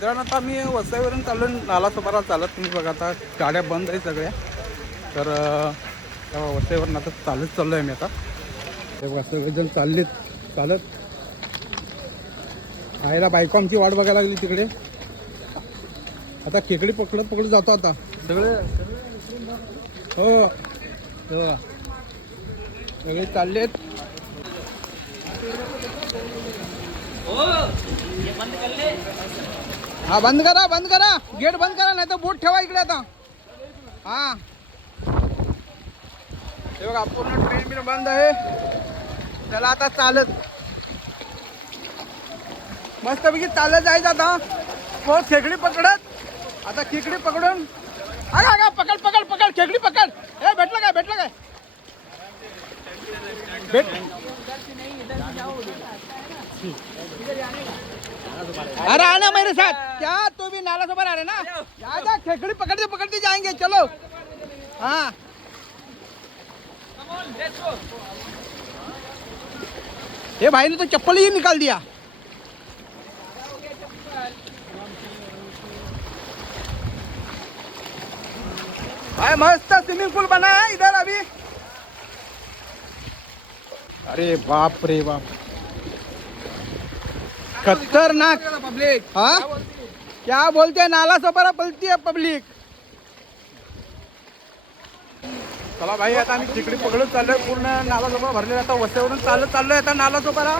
कारण आता आम्ही वसईवरून चाललो नाला सोपारा चालत तुम्ही बघा आता गाड्या बंद आहे सगळ्या. तर तेव्हा वसईवरून आता चालत चाललो आहे मी आता तेव्हा सगळेजण चाललेत चालत. आईला बायको आमची वाट बघायला लागली तिकडे. आता खेकडी पकडत पकडत जातो आता. सगळे हो. हो. सगळे चाललेत. हा बंद करा बंद करा. गेट बंद करा नाही तर बोट ठेवा इकडे आता. हा. हे बघा पूर्ण ट्रेन बिन बंद आहे. त्याला आता चालत. मस्तपैकी चालत जायचं आता. हो खेकडी पकडत. आता खेकडी पकडून. अगा अगा पकड पकड पकड खेकडी पकड. ए भेटलं काय भेटलं काय? भेट अरे आना मेरे साथ। क्या तू भी नाला से आ रहे ना? आजा खेकड़ी पकड़ते पकड़ते जाएँगे चलो। हाँ। ये भाई ने तो चप्पल ही निकाल दिया। भाई मस्त स्विमिंग पूल बना है इधर अभी। अरे बाप रे बाप। खतरनाक. पब्लिक हाँ? क्या बोलते नाला सोपारा पलती है पब्लिक चला भाई आता आम्ही तिकडे पकडून चाललोय पूर्ण नाला सोपारा भरलेला आता वस्त्यावरून चालत चाललोय आता नाला सोपारा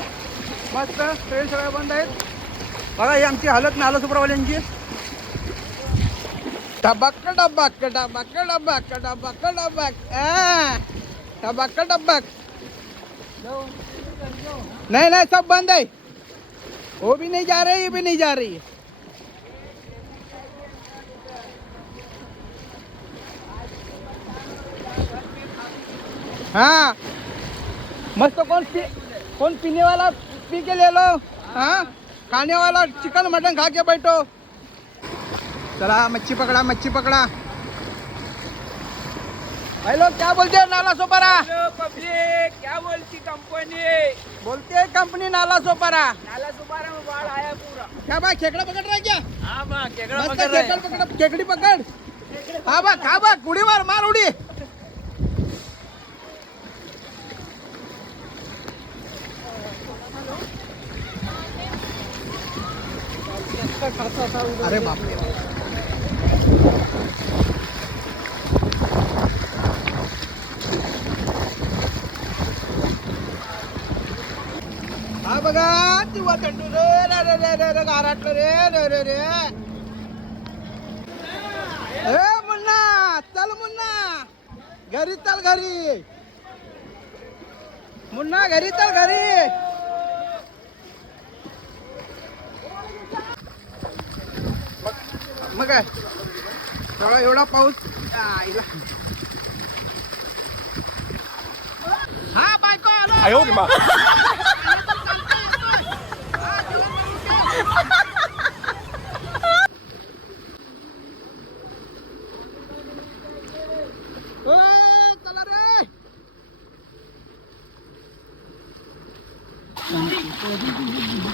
मस्त ट्रेन सगळ्या बंद आहेत. बघा ही आमची हालत नाला सोपारावाल्यांची टबक डबक डबक डबक डबक आ, टबक डबक नहीं नहीं सब बंद है वो भी नहीं जा रही ये भी नहीं जा रही। है। हाँ मस्त तो कौन पी कौन पीने वाला पी के ले लो। हाँ। खाने वाला चिकन मटन खा के बैठो। चला मच्छी पकड़ा मच्छी पकड़ा। भाई लोग क्या बोलते हैं नाला सोपारा? पब्लिक क्या बोलती कंपनी बोलते हैं कंपनी नाला सोपारा। नाला सुपारा में बाढ़ आया पूरा. क्या भाई खेकड़ा पकड़ रहा है क्या? हाँ बा केकड़ा मस्त पकड़ रहे खेकड़ पकड़ खेकड़ी पकड़. हाँ बा खा बा उडी मार मार उडी. अरे बापरे. हा बघा तिवा चंडू रे रे रे रे रे रे गाराटलं रे रे रे रे. ए मुन्ना चल मुन्ना. घरी चल घरी. मुन्ना घरी चल घरी. मग- मग काय? एवढा एवढा पाऊस. आईला. हा बायको आलो.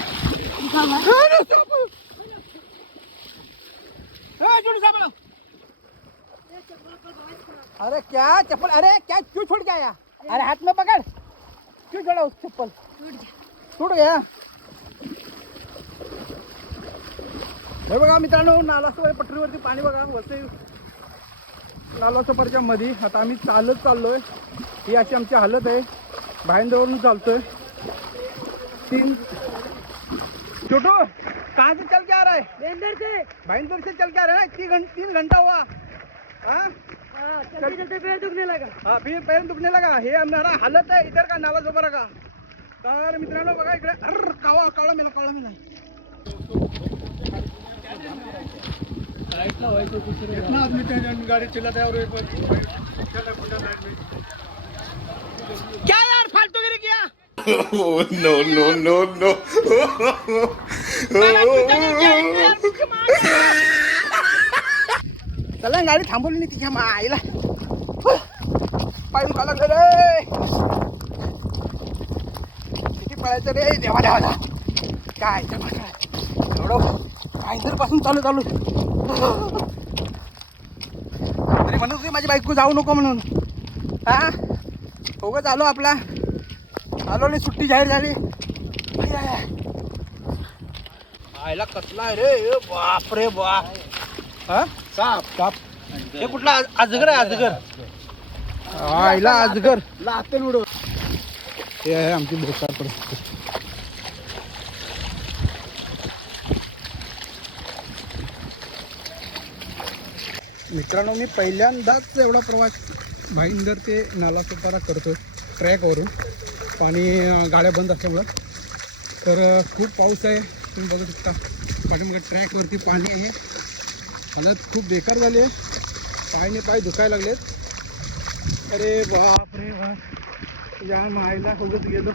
अरे, सापड. ए, जुड़ी सापड़. अरे क्या चप्पल अरे क्या क्यों के आया अरे हाथ में पकड़। क्यों छोड़ा उस चप्पल? छूट गया? हे बघा मित्रांनो नालासोपारी पटरीवरती पाणी बघा वसई नालासोपारच्या मध्ये आता आम्ही चालत चाललोय. ही अशी आमची हालत आहे. भाईंदरवरून चालतोय. तीन छोटो कहाँ से चल के आ रहा है? अंदर से भाईंदर से चल के आ रहा है? तीन घंटा तीन घंटा हुआ हाँ? चलते चलते पैर दुखने लगा हाँ फिर पैर दुखने लगा. हे हमारा हालत आहे. इधर का नाला जोबर का तर मित्रांनो बघा इकडे. अर कावा कावळा मेला कावळा मेला. कितना आदमी थे गाड़ी चलाते और क्या यार फालतूगिरी किया Oh no no no no! चला गाडी थांबवली नाही तिच्या आईला. पाय दुखा लागलं रे किती पळायचं रे देवा देवा देवा. काय एवढं भाईंदरपासून चालू चालू. तरी म्हणत होती माझी बायको जाऊ नको म्हणून. हा? उगाच आलो आपला. आलो आणि सुट्टी जाहीर झाली. आय, आय, आय. आयला कसला आहे रे? बाप रे बाप हा? साप साप. हे कुठला? आज- अजगर आहे अजगर आईला अजगर लातेल उडव. हे आहे आमची बेकार परिस्थिती. मित्रांनो मी पहिल्यांदाच एवढा प्रवास भाईंदर ते नालासोपारा करतो ट्रॅकवरून. पाणी गाड्या बंद असल्यामुळं. तर खूप पाऊस आहे. तुम्ही बघू शकता. पाठीमागे ट्रॅकवरती पाणी आहे. हालत खूप बेकार झाली आहे. पायने पाय दुखायला लागलेत. अरे बाप रे बाप. या मायला सोबत गेलो.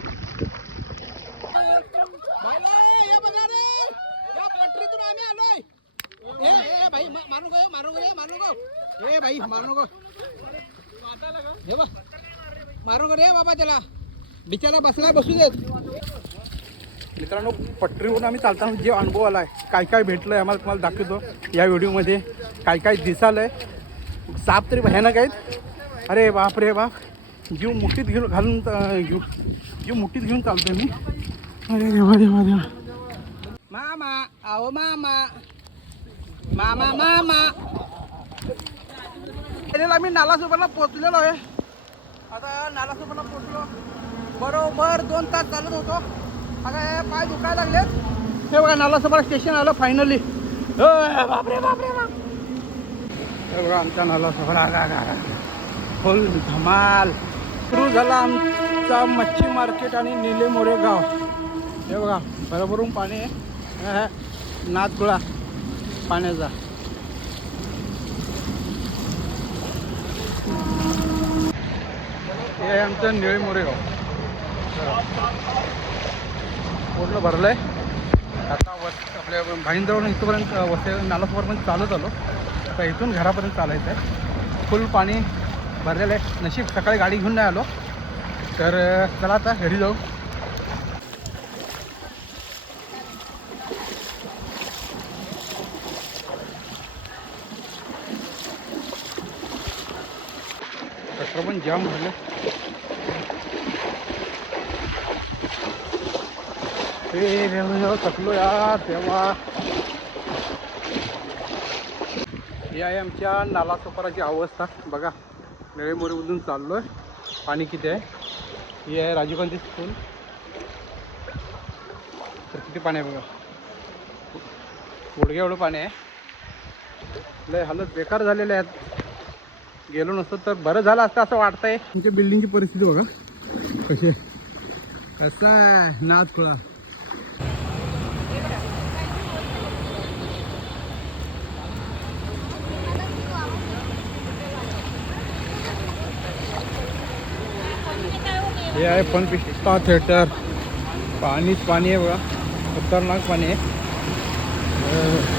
ए ए भाई मारू गो मारू गो मारू गो ए भाई मारू गो हे बघ. मारू गो रे बाबा त्याला. बिचारा बसला बसू देत. मित्रांनो पटरीवरून आम्ही चालताना जे अनुभव आलाय काय काय भेटलंय आम्हाला तुम्हाला दाखवतो या व्हिडिओमध्ये. काय काय दिसालंय. साप तरी भयानक आहेत. अरे बाप रे बाप. जीव मुठीत घेऊन घालून घेऊ जीव मुठीत घेऊन चालतोय मी. अरे देवा देवा देवा. मामा आहो मामा. मामा मामा. गेलेला आम्ही नालासोबरला पोचलेलो आहे. आता नालासोबरला पोचलो बरोबर दोन तास चालत होतो. आता हे पाय दुखायला लागलेत. हे बघा नालासोबरा स्टेशन आलं फायनली बापरे बापरे बाप हे बघा आमच्या आगा फुल धमाल. सुरू झाला आमचा मच्छी मार्केट आणि निलेमोरे गाव. हे बघा भरभरून पाणी आहे. आहे नाथगुळा पाण्याचा. हे आहे आमचं निळे मोरेगाव. पूर्ण आहे आता वस आपल्या भाईंदरवरून इथपर्यंत वसे नालासोबरपर्यंत चालत आलो. आता इथून घरापर्यंत चालायचं आहे. फुल पाणी भरलेलं आहे. नशीब सकाळी गाडी घेऊन नाही आलो. तर चला आता घरी जाऊ. पण जाम झालं. हे देवा थकलो यार तेव्हा हे आहे आमच्या नालासोपाराची अवस्था. बघा नळेमोरीमधून चाललो आहे पाणी किती आहे? ही आहे राजीव गांधी स्कूल तर किती पाणी आहे बघा? गुडघ्या एवढं पाणी आहे. लय हालत बेकार झालेले आहेत. गेलो नसतो तर बरं झालं असतं असं वाटतंय. तुमच्या बिल्डिंगची परिस्थिती बघा. कशी आहे? कसा आहे? नाच खुळा. हे आहे फन पिस्ता थिएटर पाणीच पाणी आहे बघा. खतरनाक पाणी आहे.